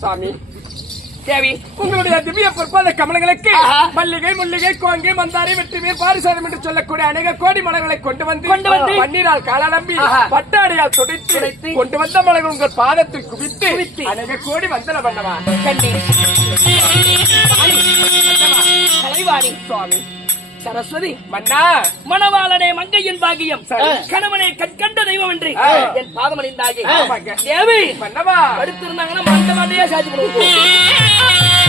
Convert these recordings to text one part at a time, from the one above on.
சாமி தேவி உங்களுடைய திவ்ய பொற்பாத கமலங்களுக்கு மல்லிகை முல்லிகை கோங்கை மந்தாரி வெற்றிமே பாரிசாதம் என்று சொல்லக்கூடிய அநேக கோடி மலர்களை கொண்டு வந்து பன்னீரால் காலாலம்பி பட்டாடையால் துடைத்து கொண்டு வந்த மலர்கள் உங்கள் பாதத்தில் குவித்து அநேக கோடி வந்தன பண்ணவா கண்ணி கலைவாணி சுவாமி சரஸ்வதி மன்னா மணவாளனே மங்கையின் பாகியம் கணவனை கண்கண்ட தெய்வம் என்று என் பாதம் அணிந்தாகி தேவி மன்னவா படுத்திருந்தாங்கன்னா மந்த மாட்டையா சாதி கொடுக்கும்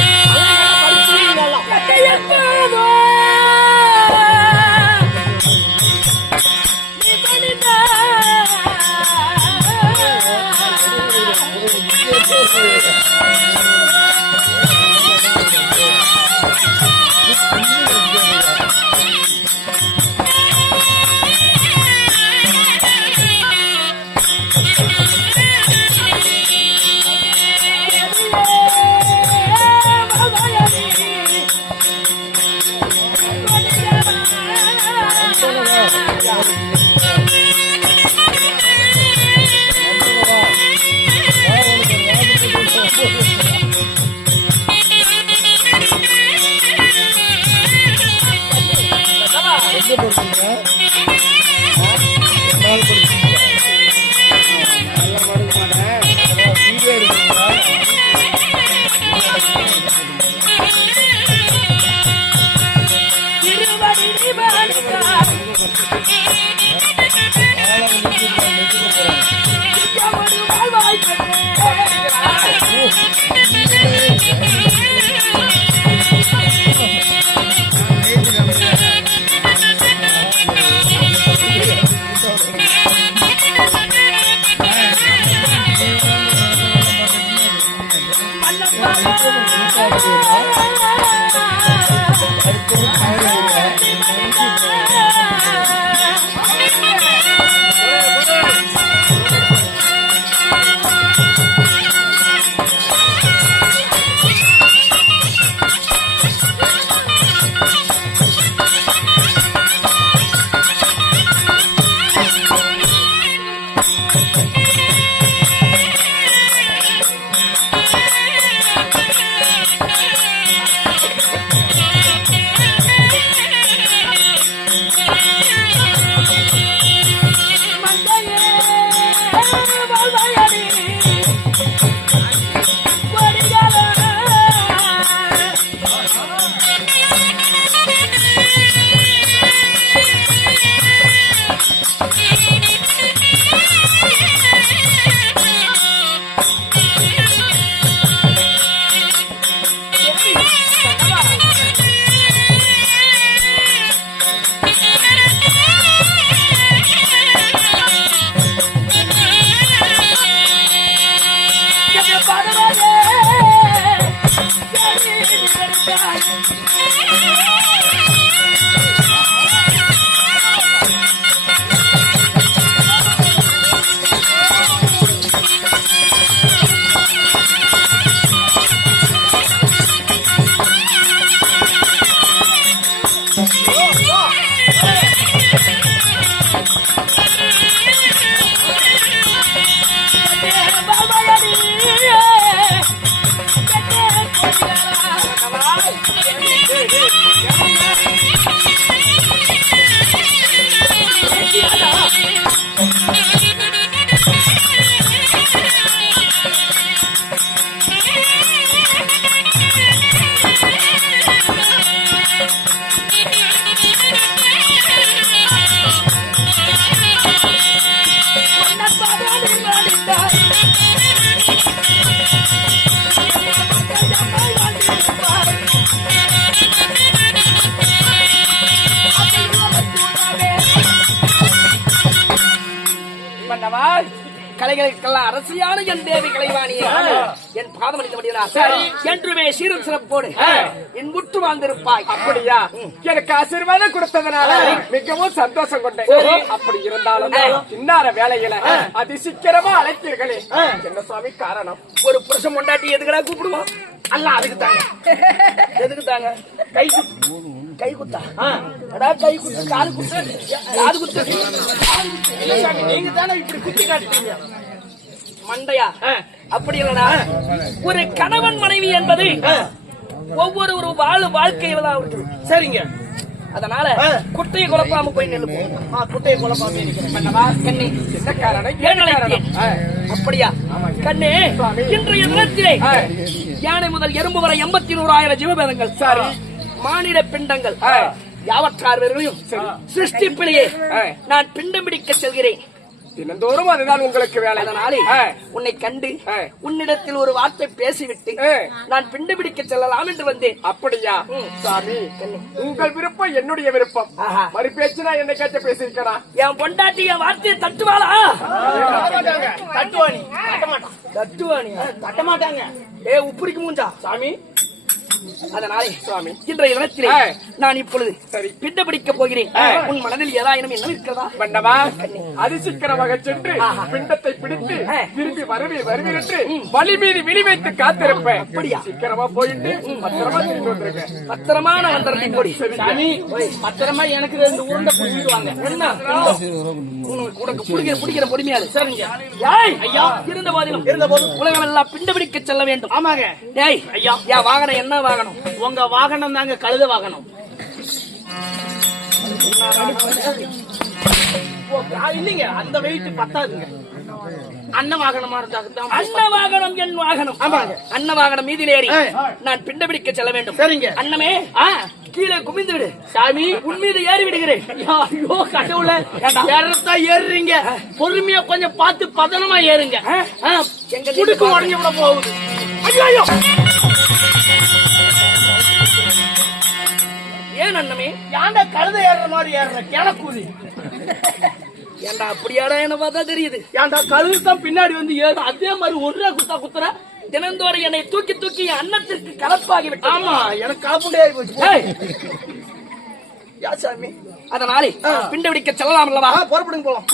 கலைகளுக்கெல்லாம் அரசியான என் தேவி கலைவாணியே என் பாதம் என்றுமே சீரும் சிறப்போடு என் முற்று வாழ்ந்திருப்பாய். அப்படியா? எனக்கு ஆசீர்வாதம் கொடுத்ததுனால மிகவும் சந்தோஷம் கொண்டேன். அப்படி இருந்தாலும் இன்னார வேலையில அதிசீக்கிரமா அழைத்தீர்களே, என்ன சுவாமி காரணம்? ஒரு புருஷன் கொண்டாட்டி எதுக்கடா கூப்பிடுவோம்? அல்ல அதுக்கு தாங்க. எதுக்கு தாங்க? கை குத்தா கை குத்து காது குத்து காது குத்து. நீங்க தானே இப்படி குத்தி காட்டுறீங்க மண்டையா? அப்படி இல்லடா, ஒரு கணவன் மனைவி என்பது ஒவ்வொரு ஒரு வாழ்க்கையில தான் இருக்குது. சரிங்க, அதனால குட்டையை குழப்பாம போய் நிலுப்போம். குட்டையை குழப்பாம கண்ணி என்ன காரணம்? அப்படியா கண்ணே? இன்றைய தினத்திலே யானை முதல் எறும்பு வரை 81,000 ஜீவபேதங்கள், சாரி மானிட பிண்டங்கள் யாவற்றார்வர்களையும் சிருஷ்டிப்பிலேயே நான் பிண்டம் பிடிக்க செல்கிறேன். தினந்தோறும் அதுதான் உங்களுக்கு வேலை. அதனாலே உன்னை கண்டு உன்னிடத்தில் ஒரு வார்த்தை பேசிவிட்டு நான் பிண்டு பிடிக்க செல்லலாம் என்று வந்தேன். அப்படியா? சாமி, உங்கள் விருப்பம் என்னுடைய விருப்பம். மறு பேச்சுனா என்ன கேட்ட பேசிருக்கா? என் பொண்டாட்டி என் வார்த்தையை தட்டுவாளா? தட்டுவாணி தட்டுவாணி தட்ட மாட்டாங்க. உப்புரிக்கு மூஞ்சா சாமி. அதனாலே சுவாமி இன்றைய தினத்திலே நான் இப்பொழுது பிண்ட பிடிக்க போகிறேன். உன் மனதில் ஏதாயினும் என்ன இருக்கிறதா? மன்னவா, அதிசீக்கிரமாக சென்று பிண்டத்தை பிடித்து திரும்பி வருவீர் என்று வழி மீது விழி வைத்து காத்திருப்பேன். அப்படியா? சீக்கிரமா போயிட்டு பத்திரமா திரும்பி வந்திருக்கேன். பத்திரமா நான் வந்துடுறேன். போடி சாமி, பத்திரமா எனக்கு 2 உருண்டை பிடிக்குவாங்க. என்ன பிடிக்கிற பொறுமையாது? சரிங்க ஐயா. இருந்த போதிலும் உலகம் எல்லாம் பிண்ட பிடிக்க செல்ல வேண்டும். ஆமாங்க. டேய் ஐயா, என் வாகனம் என்ன வாகனம்? உங்க வாகனம் தாங்க கழுத வாகனம். இல்லைங்க, அந்த வெயிட் பத்தாதுங்க. அன்ன வாகனமா இருந்தா அன்ன வாகனம் என் வாகனம். ஆமாங்க. அன்ன வாகனம் மீதில் ஏறி நான் பிண்ட பிடிக்க செல்ல வேண்டும். சரிங்க. அன்னமே கீழே குமிந்து விடு சாமி, உன் மீது ஏறி விடுகிறேன். ஐயோ கடவுளே, ஏறத்தா ஏறுறீங்க, பொறுமையா கொஞ்சம் பார்த்து பதனமா ஏறுங்க. எங்க குடுக்கு உடஞ்சு விட போகுது. ஐயோ, ஏன் அண்ணமே? ஏன்டா கழுத ஏறுற மாதிரி ஏறுற கிழக்கூதி? ஏன்டா அப்படியாடா என்ன பார்த்தா தெரியுது? ஏன்டா கழுது தான் பின்னாடி வந்து ஏறும், அதே மாதிரி ஒரே குத்துற தினந்தோறும் என்னை தூக்கி தூக்கி என் அன்னத்திற்கு கலப்பாகி விட்டு. ஆமா, எனக்கு கலப்புண்டே யா சாமி. அதனாலே பிண்ட பிடிக்க செல்லலாம் அல்லவா? புறப்படுங்க போலாம்.